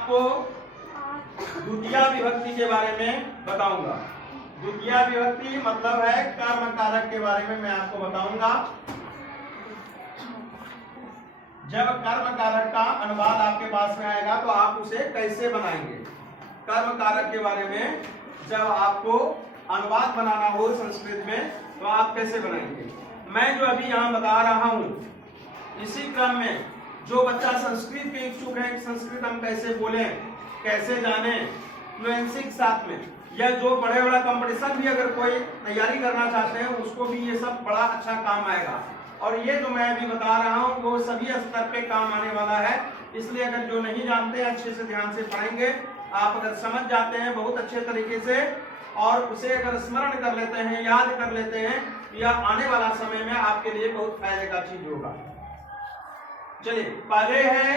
आपको द्वितीया विभक्ति के बारे में बताऊंगा। द्वितीया विभक्ति मतलब है कर्म कारक के बारे में मैं आपको बताऊंगा। जब कर्म कारक का अनुवाद आपके पास में आएगा तो आप उसे कैसे बनाएंगे। कर्म कारक के बारे में जब आपको अनुवाद बनाना हो संस्कृत में तो आप कैसे बनाएंगे। मैं जो अभी यहाँ बता रहा हूँ, इसी क्रम में जो बच्चा संस्कृत के इच्छुक है, संस्कृत हम कैसे बोलें, कैसे जाने, फ्लुएंसी के साथ में, या जो बड़े बड़ा कंपटीशन भी अगर कोई तैयारी करना चाहते हैं उसको भी ये सब बड़ा अच्छा काम आएगा। और ये जो मैं अभी बता रहा हूँ वो सभी स्तर पे काम आने वाला है। इसलिए अगर जो नहीं जानते हैं अच्छे से ध्यान से पढ़ेंगे, आप अगर समझ जाते हैं बहुत अच्छे तरीके से और उसे अगर स्मरण कर लेते हैं, याद कर लेते हैं, या आने वाला समय में आपके लिए बहुत फायदे का चीज होगा। चलिए पहले है,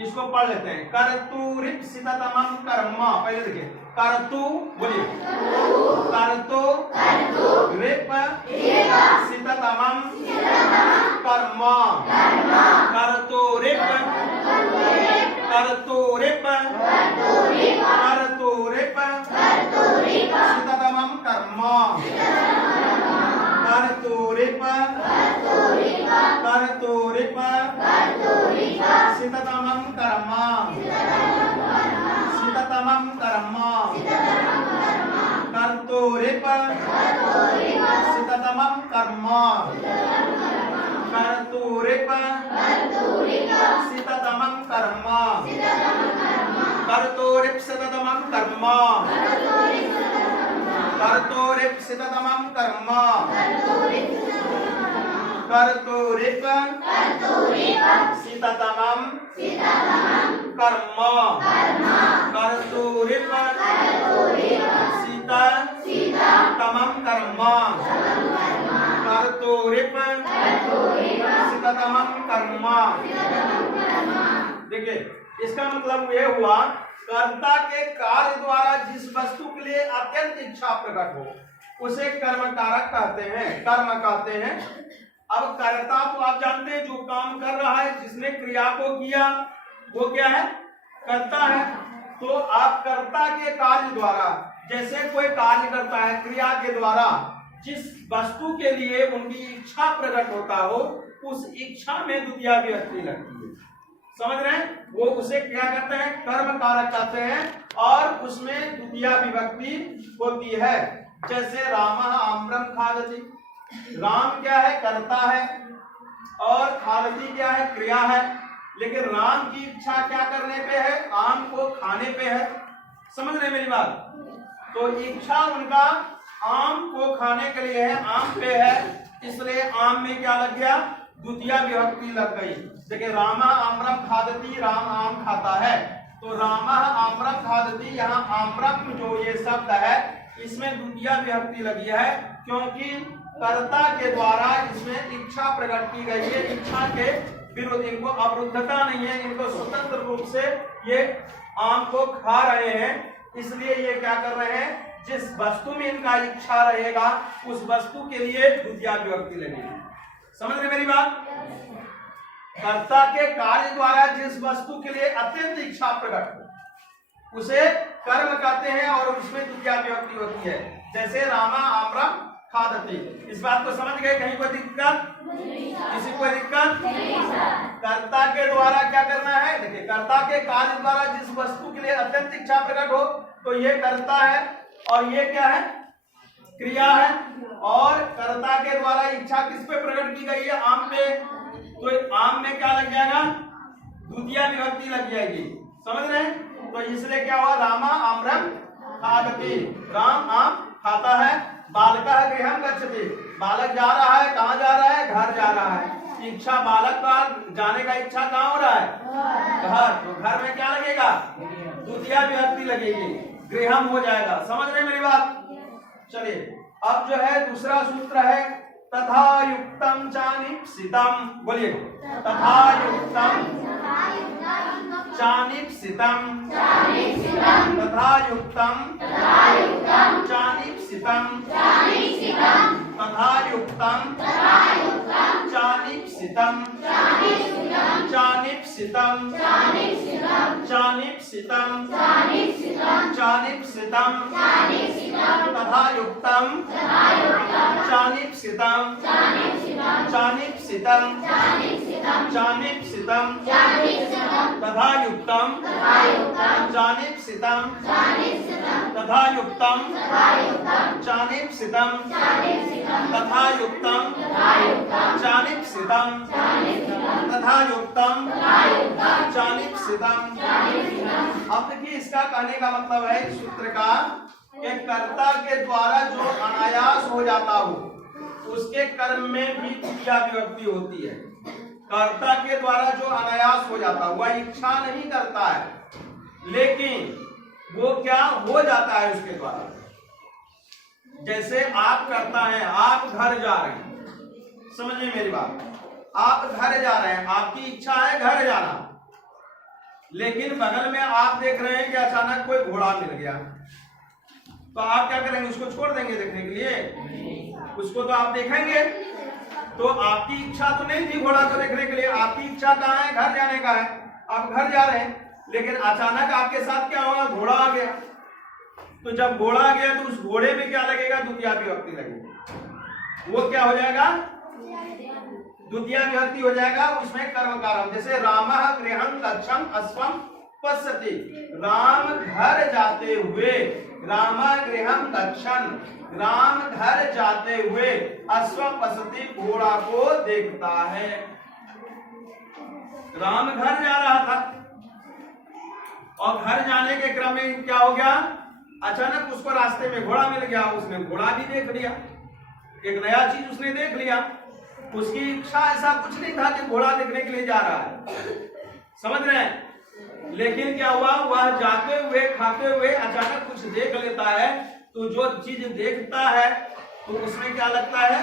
इसको पढ़ लेते हैं। कर्तुरिप्सिततमं कर्म, पहले देखिए कर्तु, बोलिए कर्तु रिप सिततमं कर्म, कर्तुरिप कर्तुरिप कर्तुरिप सिततमं कर्म, कर्तुरिप कर्तुरिप सिततमं कर्म, सिततमं कर्म, कर्तुरिप सिततमं कर्म, कर्तुरिप सिततमं कर्म, कर्तुरिप सिततमं कर्म, कर्तुरिप सिततमं कर्म, कर्तुरिप सिततमं कर्म, कर्तुरिप सिततमं कर्म, कर्तुरिप सिततमं कर्म। देखिए इसका मतलब यह हुआ, कर्ता के कार्य द्वारा जिस वस्तु के लिए अत्यंत इच्छा प्रकट हो उसे कर्म कारक कहते हैं, कर्म कहते हैं। अब कर्ता तो आप जानते हैं जो काम कर रहा है, जिसने क्रिया को किया वो क्या है, कर्ता है। तो आप कर्ता के कार्य द्वारा, जैसे कोई कार्य करता है क्रिया के द्वारा जिस वस्तु के लिए उनकी इच्छा प्रकट होता हो, उस इच्छा में द्वितीया विभक्ति लगती है। समझ रहे हैं, वो उसे क्या कहते हैं, कर्म कारक कहते हैं, और उसमें द्वितीया विभक्ति होती है। जैसे राम आम्रम खादति, राम क्या है, कर्ता है, और खादति क्या है, क्रिया है। लेकिन राम की इच्छा क्या करने पे है, आम को खाने पे है। समझ रहे मेरी बात। तो इच्छा उनका आम को खाने के लिए है, आम पे है, इसलिए आम में क्या लग गया, द्वितीया विभक्ति लग गई। देखिए रामा आम्रम खादति, राम आम खाता है, तो रामा आम्रम खादति, यहाँ आम्रम जो ये शब्द है इसमें द्वितीया विभक्ति लगी है, क्योंकि कर्ता के द्वारा इसमें इच्छा प्रकट की गई है। इच्छा के विरुद्ध, इनको अवरुद्धता नहीं है, इनको स्वतंत्र रूप से ये आम को खा रहे हैं, इसलिए ये क्या कर रहे हैं, जिस वस्तु में इनका इच्छा रहेगा उस वस्तु के लिए द्वितीया विभक्ति लगेगी। समझ रहे मेरी बात। कर्ता के कार्य द्वारा जिस वस्तु के लिए अत्यंत इच्छा प्रकट हो उसे कर्म कहते हैं, और उसमें द्वितीया विभक्ति होती है। जैसे रामा आम्रम खादति, इस बात को समझ गए, कहीं कोई दिक्कत, किसी कोई दिक्कत। कर्ता के द्वारा क्या करना है, देखिए कर्ता के कार्य द्वारा जिस वस्तु के लिए अत्यंत इच्छा प्रकट हो तो ये कर्ता है, और ये क्या है, क्रिया है। और कर्ता के द्वारा इच्छा किस पे प्रकट की गई है, आम पे, तो आम में क्या लग जाएगा, द्वितीया विभक्ति लग जाएगी। समझ रहे हैं। तो इसलिए क्या हुआ, रामा आम्रम खादति, राम आम खाता है। बालकः गृहं गच्छति, बालक जा रहा है, कहाँ जा रहा है, घर जा रहा है। इच्छा बालक का जाने का इच्छा कहाँ हो रहा है, घर, तो घर में क्या लगेगा, द्वितीया विभक्ति लगेगी, गृहम हो जाएगा। समझ रहे मेरी बात। चलिए अब जो है दूसरा सूत्र है, तथा युक्तम चानिप्सितम, बोलिए तथा युक्तम चानिप्सितम, तथा युक्तम चानिप्सितम, तथा युक्तम चानिप्सितम, चानिप्सितम, चानिप्सितम, चानिप्सितम चानिप्सितम तथा युक्तम चानिप्सितम चानिप्सितम चानिप्सितम तथा युक्तम चानिप्सितम तथा युक्तम चानिप्सितम तथा युक्तम चानिप्सितम तथा युक्तम चानिप्सितम। अब देखिए इसका कहने का मतलब है इस सूत्र का कि कर्ता के द्वारा जो अनायास हो जाता हो उसके कर्म में भी द्वितीया विभक्ति होती है। कर्ता के द्वारा जो अनायास हो जाता है वह इच्छा नहीं करता है लेकिन वो क्या हो जाता है उसके द्वारा। जैसे आप करता है, आप घर जा रहे हैं, समझिए मेरी बात, आप घर जा रहे हैं, आपकी इच्छा है घर जाना, लेकिन बगल में आप देख रहे हैं कि अचानक कोई घोड़ा मिल गया, तो आप क्या करेंगे? उसको छोड़ देंगे देखने के लिए? उसको तो आप देखेंगे। तो आपकी इच्छा तो नहीं थी घोड़ा को देखने के लिए, आपकी इच्छा कहाँ है? घर जाने का है, आप घर जा रहे हैं, लेकिन अचानक आपके साथ क्या होगा? घोड़ा आ गया। तो जब घोड़ा आ गया तो उस घोड़े में क्या लगेगा? द्वितीया विभक्ति लगेगी। वो क्या हो जाएगा? द्वितीया विभक्ति हो जाएगा, उसमें कर्म कारण। जैसे रामः गृहं गच्छन् अश्वं पश्यति, राम घर जाते हुए, राम गृहं गच्छन्, राम घर जाते हुए, अश्वं पश्यति, घोड़ा को देखता है। राम घर जा रहा था और घर जाने के क्रम में क्या हो गया? अचानक उसको रास्ते में घोड़ा मिल गया, उसने घोड़ा भी देख लिया, एक नया चीज उसने देख लिया। उसकी इच्छा ऐसा कुछ नहीं था कि घोड़ा देखने के लिए जा रहा है, समझ रहे हैं? लेकिन क्या हुआ? वह जाते हुए खाते हुए अचानक कुछ देख लेता है, तो जो चीज देखता है तो उसमें क्या लगता है?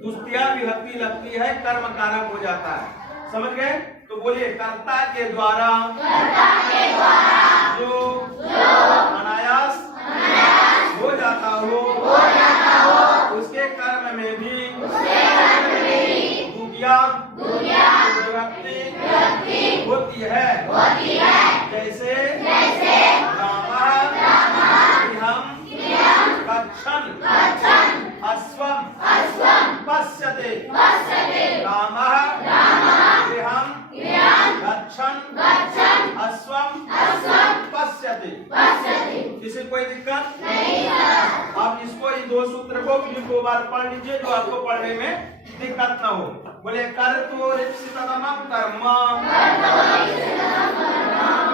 द्वितीया विभक्ति लगती है, कर्म कारक हो जाता है। समझ गए? तो बोलिए, कर्ता के द्वारा जो अनायास हो जाता हो उसके कर्म में भी द्वितीया विभक्ति होती है। जैसे रामः गृहं गच्छन् अश्वं पश्यति, रामः गृहं गच्छन् अश्वं पश्यति। किसी कोई दिक्कत नहीं? आप इसको, ये दो सूत्र को फिर 2 बार पढ़ लीजिए जो आपको पढ़ने में दिक्कत न हो। बोले, कर्तोरिप्सिततमं कर्म,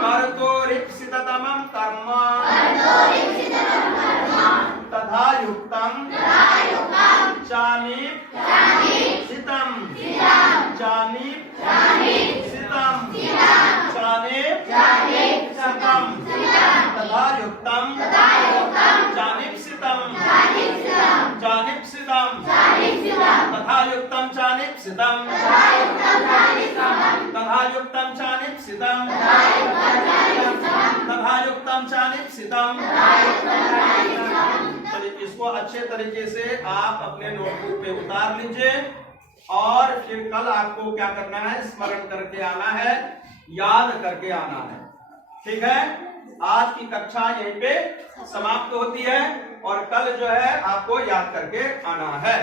कर्तोरिप्सिततमं कर्म तथा युक्तं चानिप्सितं चानिप्सितं चानिप्सितं तथा युक्तं चानिप्सितं चानिप्सितं तथा युक्तं चानिप्सितं तथा युक्तं चानिप्सितं तथा युक्तं चानिप्सितं। इसको अच्छे तरीके से आप अपने नोटबुक पे उतार लीजिए और फिर कल आपको क्या करना है? स्मरण करके आना है, याद करके आना है। ठीक है? आज की कक्षा यहीं पे समाप्त होती है और कल जो है आपको याद करके आना है।